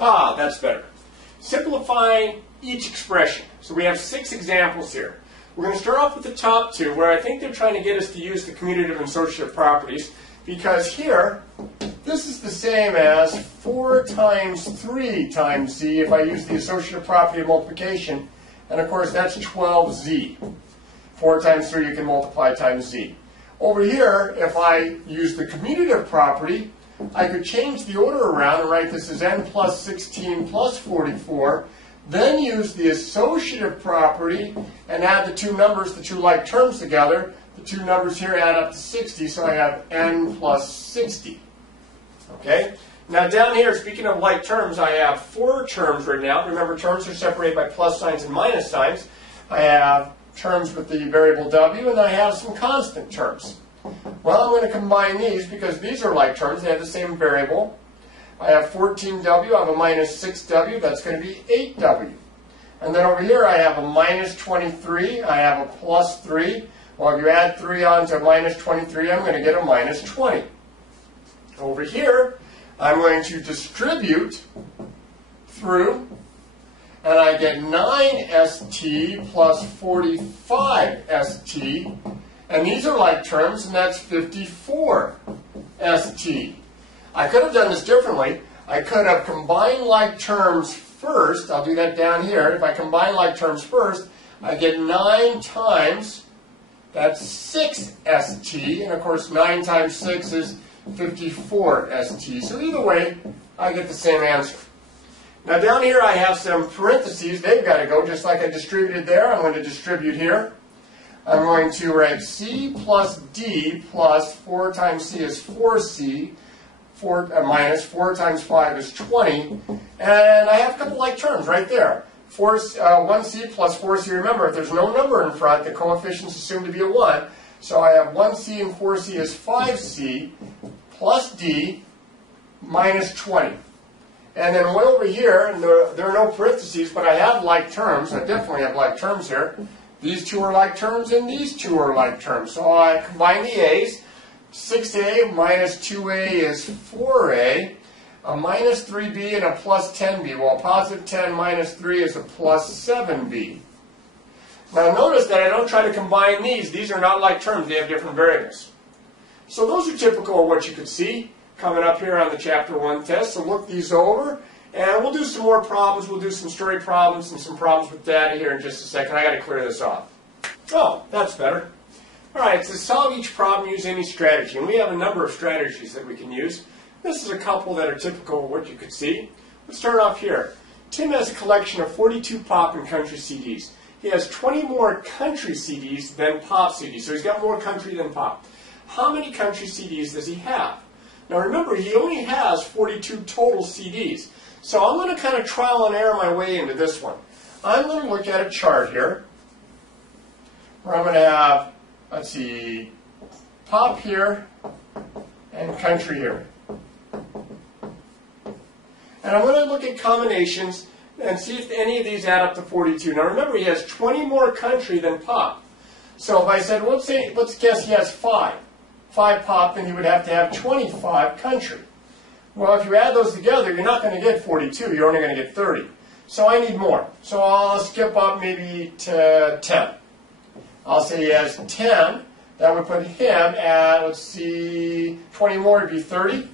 Ah, that's better. Simplifying each expression. So we have 6 examples here. We're going to start off with the top 2, where I think they're trying to get us to use the commutative and associative properties, because here, this is the same as 4 times 3 times z if I use the associative property of multiplication, and of course that's 12z. 4 times 3 you can multiply times z. Over here, if I use the commutative property, I could change the order around and write this as n plus 16 plus 44, then use the associative property and add the 2 numbers, the 2 like terms together. The 2 numbers here add up to 60, so I have n plus 60. Okay? Now down here, speaking of like terms, I have 4 terms written out. Remember, terms are separated by plus signs and minus signs. I have terms with the variable w, and I have some constant terms. Well, I'm going to combine these because these are like terms. They have the same variable. I have 14w, I have a minus 6w, that's going to be 8w. And then over here I have a minus 23, I have a plus 3. Well, if you add 3 on to minus 23, I'm going to get a minus 20. Over here, I'm going to distribute through, and I get 9st plus 45st. And these are like terms, and that's 54st. I could have done this differently. I could have combined like terms first. I'll do that down here. If I combine like terms first, I get 9 times, that's 6st. And of course, 9 times 6 is 54st. So either way, I get the same answer. Now down here I have some parentheses. They've got to go just like I distributed there. I'm going to distribute here. I'm going to write c plus d plus 4 times c is 4c. Minus 4 times 5 is 20. And I have a couple like terms right there. 1c plus 4c. Remember, if there's no number in front, the coefficient's assumed to be a 1. So I have 1c and 4c is 5c plus d minus 20. And then way over here, and there are no parentheses, but I have like terms. I definitely have like terms here. These 2 are like terms, and these 2 are like terms. So I combine the a's. 6a minus 2a is 4a. A minus 3b and a plus 10b. Well, positive 10 minus 3 is a plus 7b. Now notice that I don't try to combine these. These are not like terms. They have different variables. So those are typical of what you could see coming up here on the Chapter 1 test. So look these over. And we'll do some more problems. We'll do some story problems and some problems with data here in just a second. I got to clear this off. Oh, that's better. All right, so solve each problem, use any strategy. And we have a number of strategies that we can use. This is a couple that are typical of what you could see. Let's start off here. Tim has a collection of 42 pop and country CDs. He has 20 more country CDs than pop CDs. So he's got more country than pop. How many country CDs does he have? Now remember, he only has 42 total CDs. So I'm going to kind of trial and error my way into this one. I'm going to look at a chart here where I'm going to have, let's see, pop here and country here. And I'm going to look at combinations and see if any of these add up to 42. Now remember, he has 20 more country than pop. So if I said, let's guess he has 5 pop, then he would have to have 25 country. Well, if you add those together, you're not going to get 42. You're only going to get 30. So I need more. So I'll skip up maybe to 10. I'll say he has 10. That would put him at, let's see, 20 more would be 30.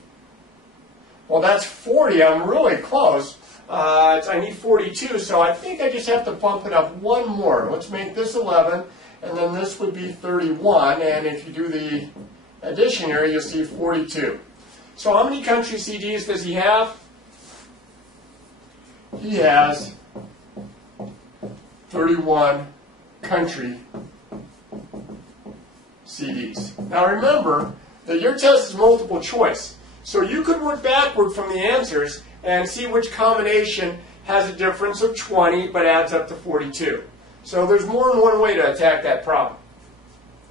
Well, that's 40. I'm really close. I need 42, so I think I just have to bump it up one more. Let's make this 11, and then this would be 31. And if you do the addition here, you'll see 42. So how many country CDs does he have? He has 31 country CDs. Now remember that your test is multiple choice. So you could work backward from the answers and see which combination has a difference of 20 but adds up to 42. So there's more than one way to attack that problem.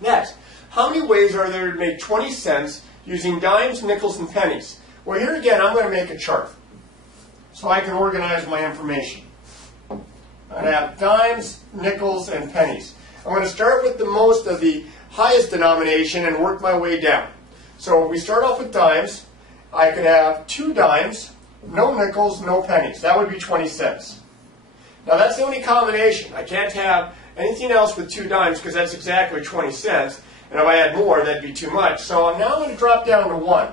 Next, how many ways are there to make 20 cents using dimes, nickels, and pennies? Well, here again, I'm going to make a chart so I can organize my information. I'm going to have dimes, nickels, and pennies. I'm going to start with the most of the highest denomination and work my way down. So we start off with dimes. I could have 2 dimes, no nickels, no pennies. That would be 20 cents. Now that's the only combination. I can't have anything else with 2 dimes because that's exactly 20 cents. And if I add more, that'd be too much. So now I'm going to drop down to 1.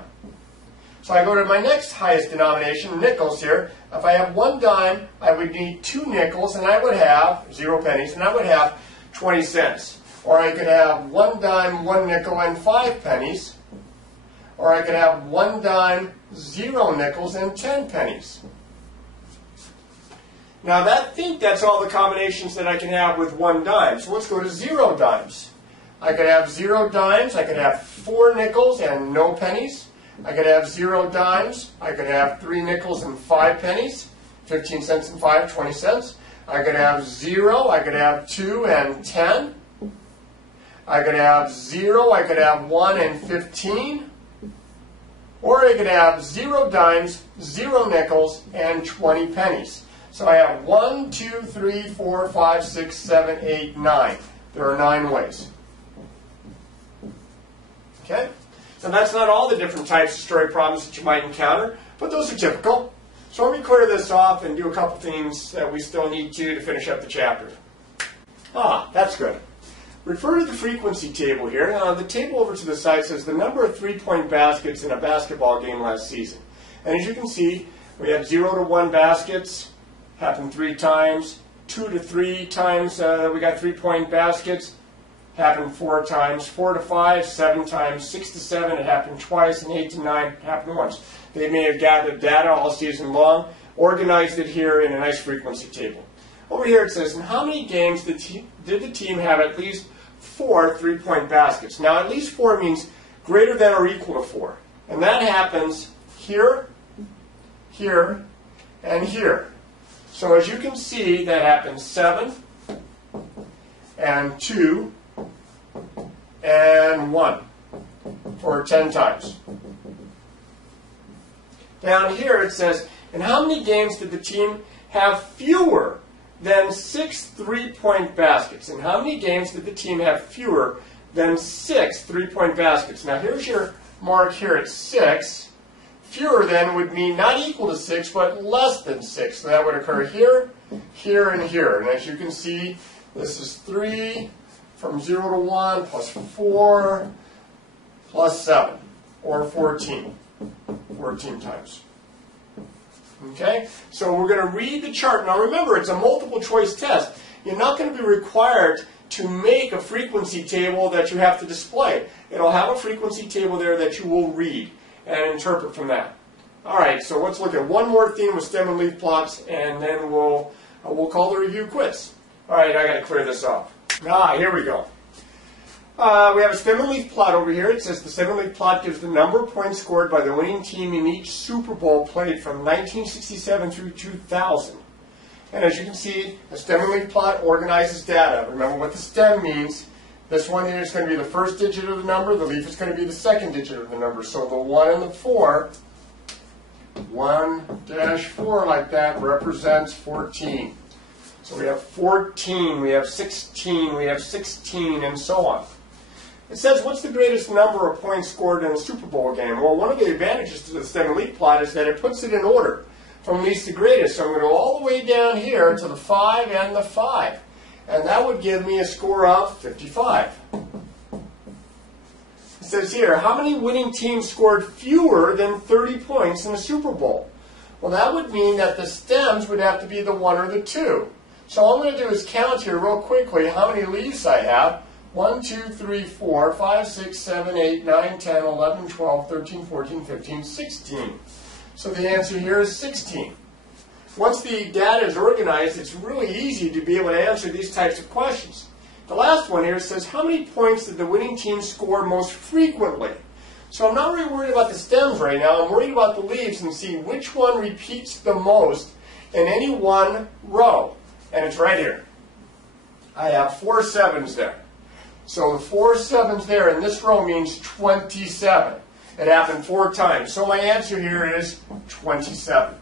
So I go to my next highest denomination, nickels here. If I have 1 dime, I would need 2 nickels, and I would have 0 pennies, and I would have 20 cents. Or I could have 1 dime, 1 nickel, and 5 pennies. Or I could have 1 dime, 0 nickels, and 10 pennies. Now I think that's all the combinations that I can have with 1 dime. So let's go to 0 dimes. I could have 0 dimes, I could have 4 nickels and no pennies. I could have 0 dimes, I could have 3 nickels and 5 pennies, 15 cents and 5, 20 cents. I could have 0, I could have 2 and 10. I could have 0, I could have 1 and 15. Or I could have 0 dimes, 0 nickels, and 20 pennies. So I have 1, 2, 3, 4, 5, 6, 7, 8, 9. There are 9 ways. Okay? So that's not all the different types of story problems that you might encounter, but those are typical. So let me clear this off and do a couple things that we still need to finish up the chapter. That's good. Refer to the frequency table here. The table over to the side says the number of 3-point baskets in a basketball game last season. And as you can see, we have 0 to 1 baskets, happened 3 times. 2 to 3 times we got 3-point baskets, happened 4 times. 4 to 5, 7 times. 6 to 7, it happened twice. And 8 to 9, it happened once. They may have gathered data all season long, organized it here in a nice frequency table. Over here it says, in how many games did the team have at least 4 3-point baskets? Now at least 4 means greater than or equal to 4. And that happens here, here, and here. So as you can see, that happens 7, and 2, and 1 for 10 times. Down here it says, in how many games did the team have fewer than 6 3-point baskets? In how many games did the team have fewer than 6 3-point baskets? Now here's your mark here at 6. Fewer than would mean not equal to 6, but less than 6. So that would occur here, here, and here. And as you can see, this is 3 from 0 to 1 plus 4 plus 7, or 14. 14 times. Okay? So we're going to read the chart. Now remember, it's a multiple choice test. You're not going to be required to make a frequency table that you have to display. It'll have a frequency table there that you will read and interpret from that. All right, so let's look at one more theme with stem and leaf plots, and then we'll call the review quits. All right, I got to clear this off. Here we go. We have a stem and leaf plot over here. It says the stem and leaf plot gives the number of points scored by the winning team in each Super Bowl played from 1967 through 2000. And as you can see, the stem and leaf plot organizes data. Remember what the stem means. This one here is going to be the first digit of the number. The leaf is going to be the second digit of the number. So the 1 and the 4, 1-4 like that, represents 14. So we have 14, we have 16, we have 16, and so on. It says, what's the greatest number of points scored in a Super Bowl game? Well, one of the advantages to the stem and leaf plot is that it puts it in order from least to greatest. So I'm going to go all the way down here to the 5 and the 5. And that would give me a score of 55. It says here, how many winning teams scored fewer than 30 points in a Super Bowl? Well, that would mean that the stems would have to be the 1 or the 2. So all I'm going to do is count here real quickly how many leaves I have. 1, 2, 3, 4, 5, 6, 7, 8, 9, 10, 11, 12, 13, 14, 15, 16. So the answer here is 16. Once the data is organized, it's really easy to be able to answer these types of questions. The last one here says, how many points did the winning team score most frequently? So I'm not really worried about the stems right now. I'm worried about the leaves and see which one repeats the most in any one row. And it's right here. I have 4 7s there. So the 4 7s there in this row means 27. It happened 4 times. So my answer here is 27.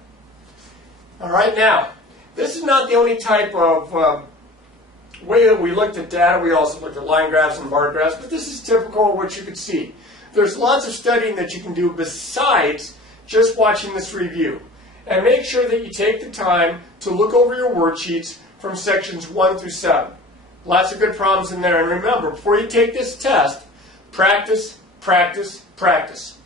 All right, now, this is not the only type of way that we looked at data. We also looked at line graphs and bar graphs, but this is typical of what you could see. There's lots of studying that you can do besides just watching this review. And make sure that you take the time to look over your worksheets from sections 1 through 7. Lots of good problems in there. And remember, before you take this test, practice, practice, practice.